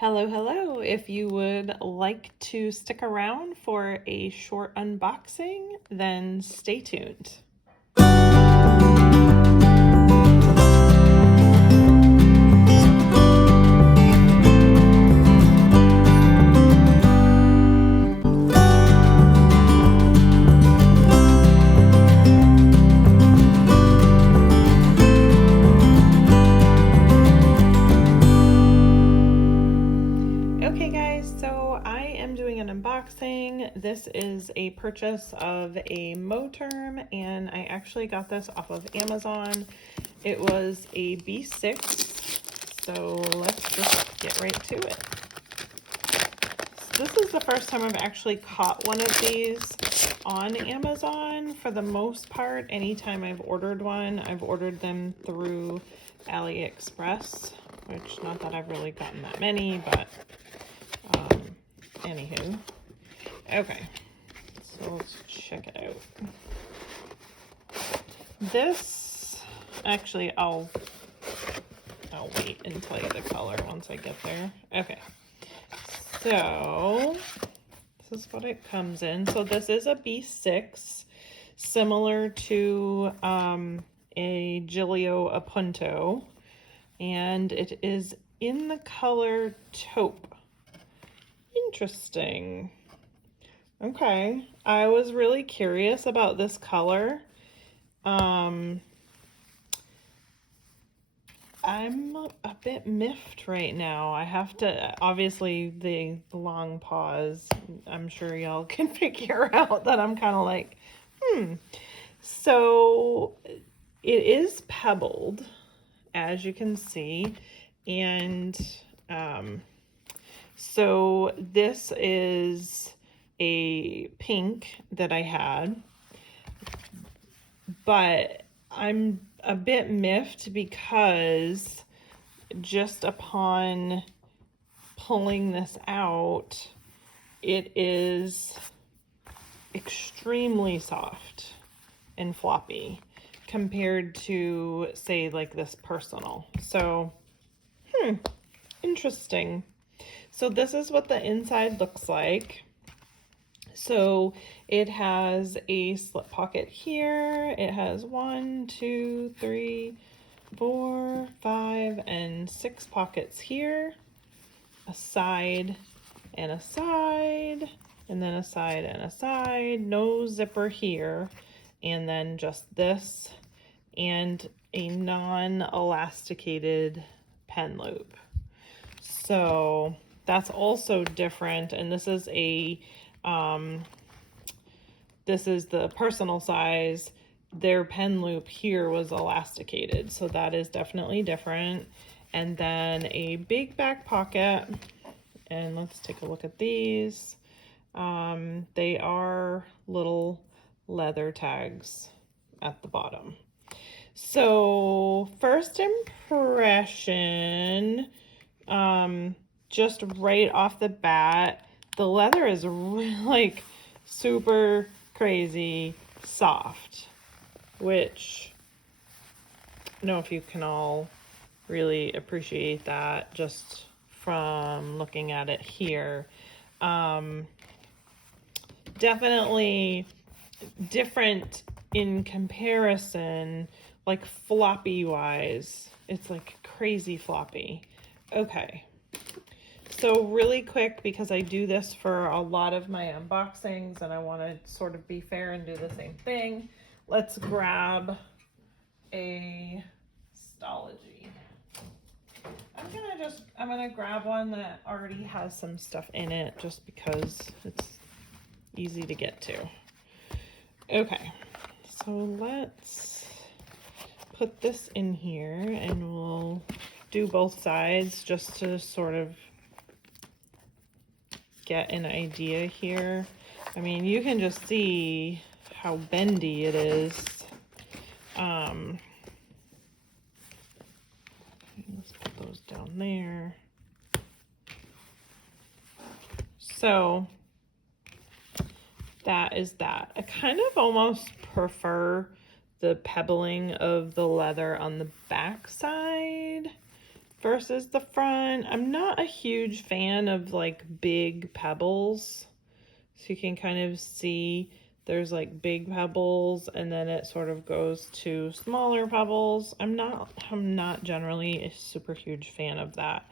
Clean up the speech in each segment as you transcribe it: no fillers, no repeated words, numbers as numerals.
Hello, hello. If you would like to stick around for a short unboxing, then stay tuned. Okay guys, so I am doing an unboxing. This is a purchase of a Moterm, and I actually got this off of Amazon. It was a B6, so let's just get right to it. So this is the first time I've actually caught one of these on Amazon. For the most part, anytime I've ordered one, I've ordered them through AliExpress, which not that I've really gotten that many, but anywho. Okay, so let's check it out. This, actually, I'll wait and tell you the color once I get there. Okay, so this is what it comes in. So this is a B6, similar to a Giglio Appunto, and it is in the color taupe. Interesting. Okay, I was really curious about this color. I'm a bit miffed right now. I have to, obviously the long pause, I'm sure y'all can figure out that I'm kind of like, So it is pebbled, as you can see, and so this is a pink that I had, but I'm a bit miffed because just upon pulling this out, it is extremely soft and floppy compared to, say, like this Personal. So, interesting. So this is what the inside looks like. So it has a slip pocket here. It has 1, 2, 3, 4, 5, and 6 pockets here. A side and a side, and then a side and a side. No zipper here. And then just this and a non-elasticated pen loop. So that's also different, and this is a this is the Personal size. Their pen loop here was elasticated, so that is definitely different. And then a big back pocket, and let's take a look at these. They are little leather tags at the bottom. So first impression, just right off the bat, the leather is really, like, super crazy soft, which I don't know if you can all really appreciate that just from looking at it here. Definitely different in comparison, like floppy wise. It's like crazy floppy. Okay, so really quick, because I do this for a lot of my unboxings and I want to sort of be fair and do the same thing, let's grab a Stology. I'm gonna grab one that already has some stuff in it just because it's easy to get to. Okay, so let's put this in here and we'll do both sides just to sort of get an idea here. I mean, you can just see how bendy it is. Let's put those down there. So that is that. I kind of almost prefer the pebbling of the leather on the back side versus the front. I'm not a huge fan of like big pebbles. So you can kind of see there's like big pebbles and then it sort of goes to smaller pebbles. I'm not generally a super huge fan of that.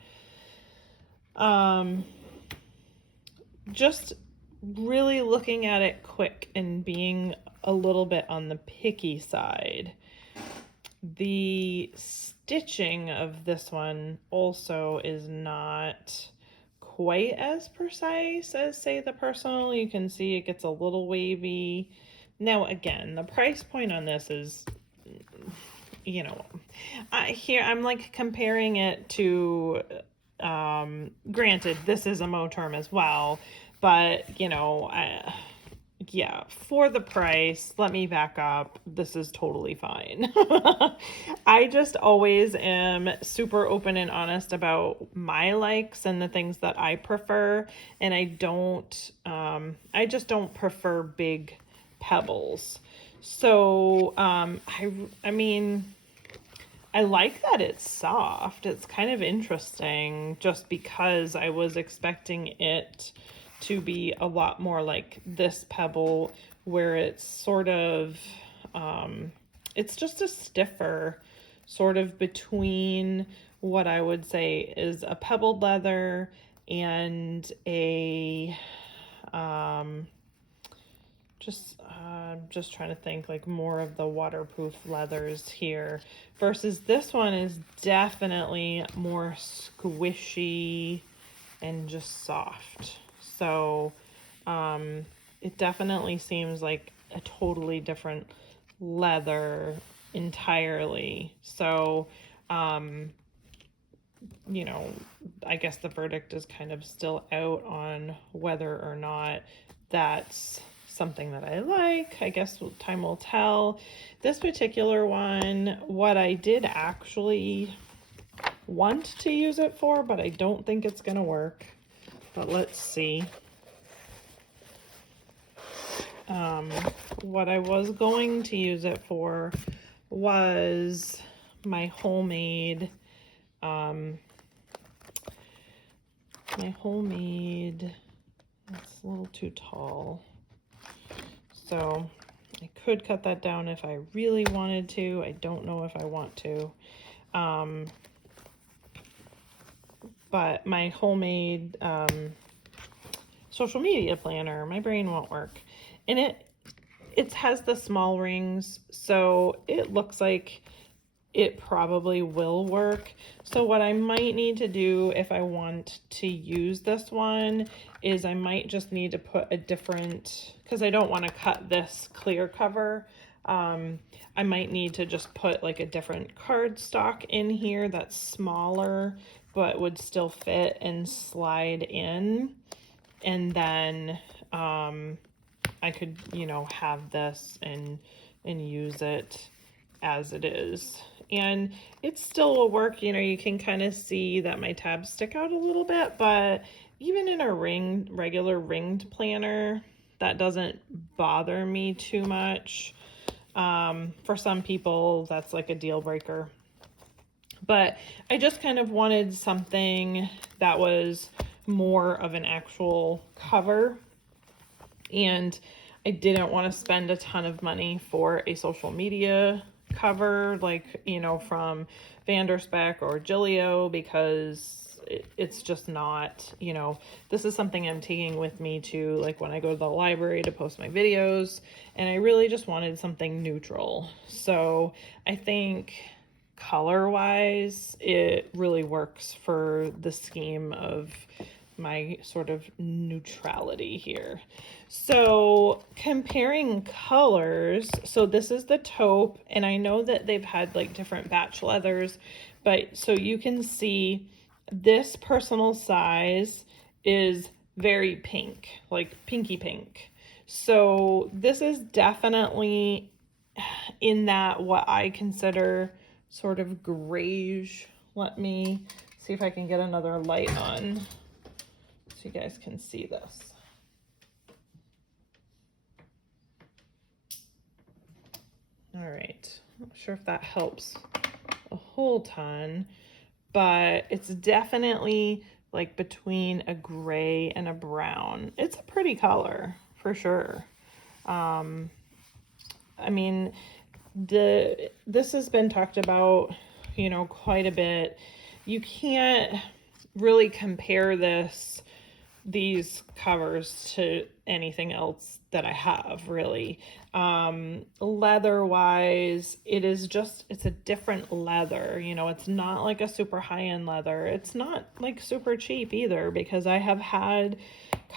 Just really looking at it quick and being a little bit on the picky side. The stitching of this one also is not quite as precise as, say, the Personal. You can see it gets a little wavy. Now, again, the price point on this is, you know, here I'm like comparing it to, granted, this is a Moterm as well, but, you know, yeah, for the price, let me back up. This is totally fine. I just always am super open and honest about my likes and the things that I prefer. And I just don't prefer big pebbles. So, I mean, I like that it's soft. It's kind of interesting just because I was expecting it to be a lot more like this pebble where it's sort of, it's just a stiffer sort of between what I would say is a pebbled leather and a, just trying to think like more of the waterproof leathers here versus this one is definitely more squishy and just soft. So it definitely seems like a totally different leather entirely. So, you know, I guess the verdict is kind of still out on whether or not that's something that I like. I guess time will tell. This particular one, what I did actually want to use it for, but I don't think it's gonna work. But let's see. What I was going to use it for was my homemade, that's a little too tall. So I could cut that down if I really wanted to. I don't know if I want to. But my homemade social media planner, my brain won't work. And it has the small rings, so it looks like it probably will work. So what I might need to do if I want to use this one is I might just need to put a different, because I don't want to cut this clear cover. I might need to just put like a different cardstock in here that's smaller, but would still fit and slide in. And then I could, you know, have this and use it as it is. And it still will work. You know, you can kind of see that my tabs stick out a little bit, but even in a regular ringed planner, that doesn't bother me too much. For some people, that's like a deal breaker. But I just kind of wanted something that was more of an actual cover. And I didn't want to spend a ton of money for a social media cover, like, you know, from Vanderspec or Gillio, because it's just not, you know, this is something I'm taking with me to, like, when I go to the library to post my videos, and I really just wanted something neutral. So I think color-wise, it really works for the scheme of my sort of neutrality here. So comparing colors, so this is the taupe, and I know that they've had like different batch leathers, but so you can see this personal size is very pink, like pinky pink. So this is definitely in that what I consider sort of grayish. Let me see if I can get another light on so you guys can see this. All right, I'm not sure if that helps a whole ton, but it's definitely like between a gray and a brown. It's a pretty color for sure. I mean, this has been talked about, you know, quite a bit. You can't really compare these covers to anything else that I have, really. Leather wise, it's a different leather. You know, it's not like a super high-end leather. It's not like super cheap either, because I have had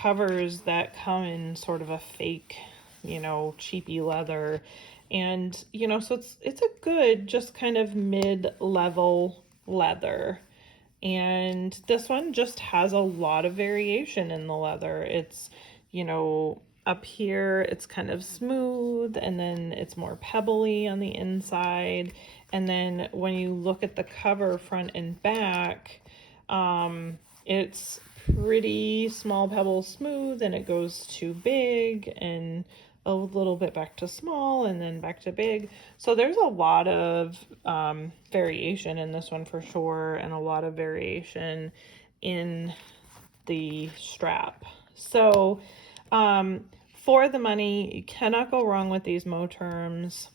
covers that come in sort of a fake, you know, cheapy leather. And, you know, so it's a good, just kind of mid-level leather. And this one just has a lot of variation in the leather. It's, you know, up here it's kind of smooth, and then it's more pebbly on the inside. And then when you look at the cover front and back, it's pretty small pebble smooth, and it goes to big and a little bit back to small and then back to big. So there's a lot of variation in this one for sure, and a lot of variation in the strap. So for the money, you cannot go wrong with these Moterms.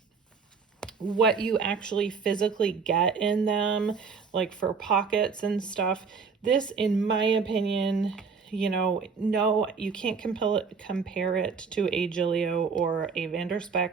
What you actually physically get in them, like for pockets and stuff, this, in my opinion, you know, no, you can't compare it to a Gillio or a Vanderspeck.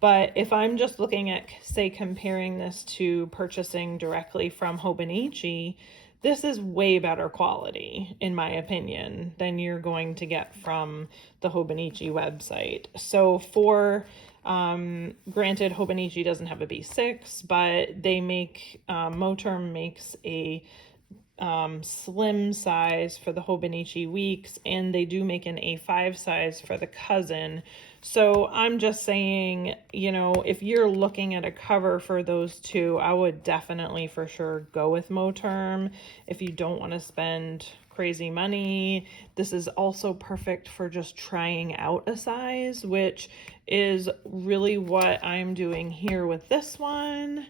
But if I'm just looking at, say, comparing this to purchasing directly from Hobonichi, this is way better quality, in my opinion, than you're going to get from the Hobonichi website. So for, granted, Hobonichi doesn't have a B6, but they make, Moterm makes a slim size for the Hobonichi Weeks, and they do make an A5 size for the Cousin. So I'm just saying, you know, if you're looking at a cover for those two, I would definitely for sure go with Moterm. If you don't want to spend crazy money, this is also perfect for just trying out a size, which is really what I'm doing here with this one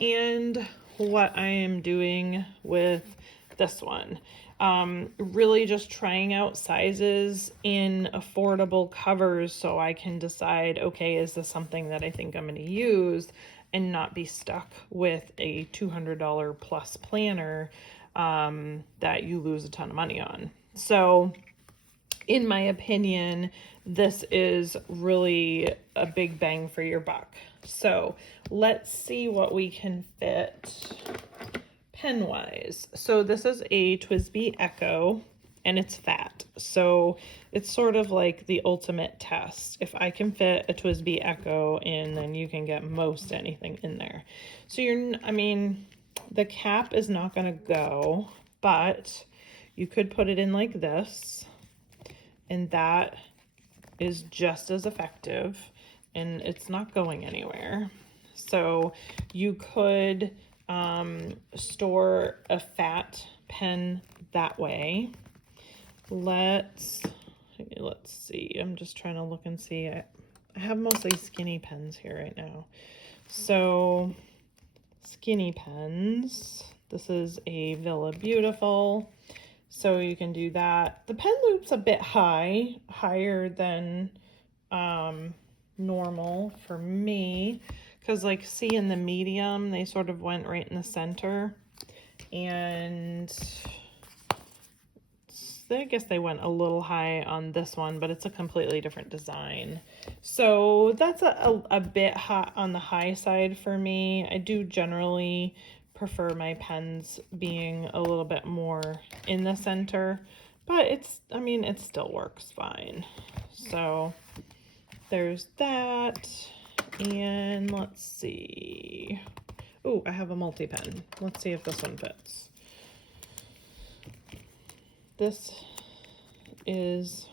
and what I am doing with this one. Really just trying out sizes in affordable covers so I can decide, okay, is this something that I think I'm going to use, and not be stuck with a $200 plus planner that you lose a ton of money on. So in my opinion, this is really a big bang for your buck. So let's see what we can fit pen wise. So this is a TWSBI Echo, and it's fat. So it's sort of like the ultimate test. If I can fit a TWSBI Echo in, then you can get most anything in there. So I mean, the cap is not going to go, but you could put it in like this, and that is just as effective, and it's not going anywhere. So you could store a fat pen that way. Let's see. I'm just trying to look and see. I have mostly skinny pens here right now. So skinny pens. This is a Villa Beautiful. So you can do that. The pen loop's a bit higher than normal for me, because like, see, in the medium, they sort of went right in the center, and I guess they went a little high on this one, but it's a completely different design. So that's a bit hot on the high side for me. I do generally prefer my pens being a little bit more in the center, but I mean, it still works fine. So there's that. And let's see. Oh, I have a multi-pen. Let's see if this one fits. This is,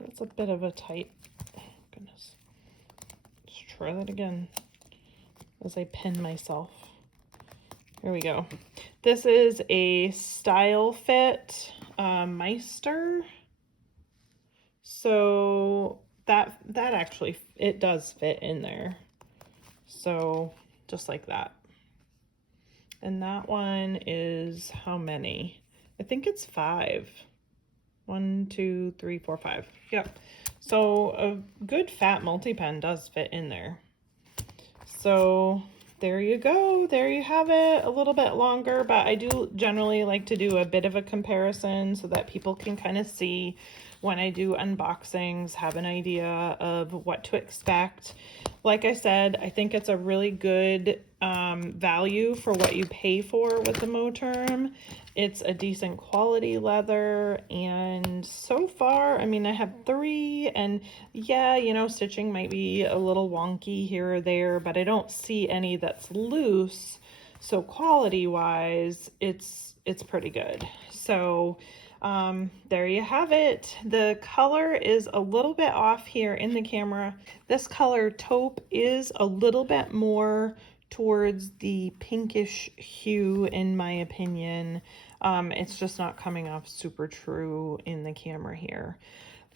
that's a bit of a tight, oh goodness. Let's try that again as I pin myself. Here we go. This is a Style Fit Meister. So that actually, it does fit in there. So just like that. And that one is how many? I think it's 5. 1, 2, 3, 4, 5. Yep. So a good fat multi-pen does fit in there. So there you go. There you have it. A little bit longer, but I do generally like to do a bit of a comparison so that people can kind of see when I do unboxings, have an idea of what to expect. Like I said, I think it's a really good value for what you pay for with the Moterm. It's a decent quality leather, and so far, I mean, I have 3, and yeah, you know, stitching might be a little wonky here or there, but I don't see any that's loose. So quality wise, it's pretty good. So there you have it. The color is a little bit off here in the camera. This color taupe is a little bit more towards the pinkish hue in my opinion. It's just not coming off super true in the camera here.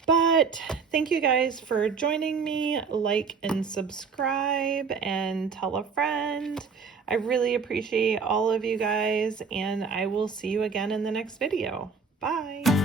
But thank you guys for joining me. Like and subscribe and tell a friend. I really appreciate all of you guys, and I will see you again in the next video. Bye.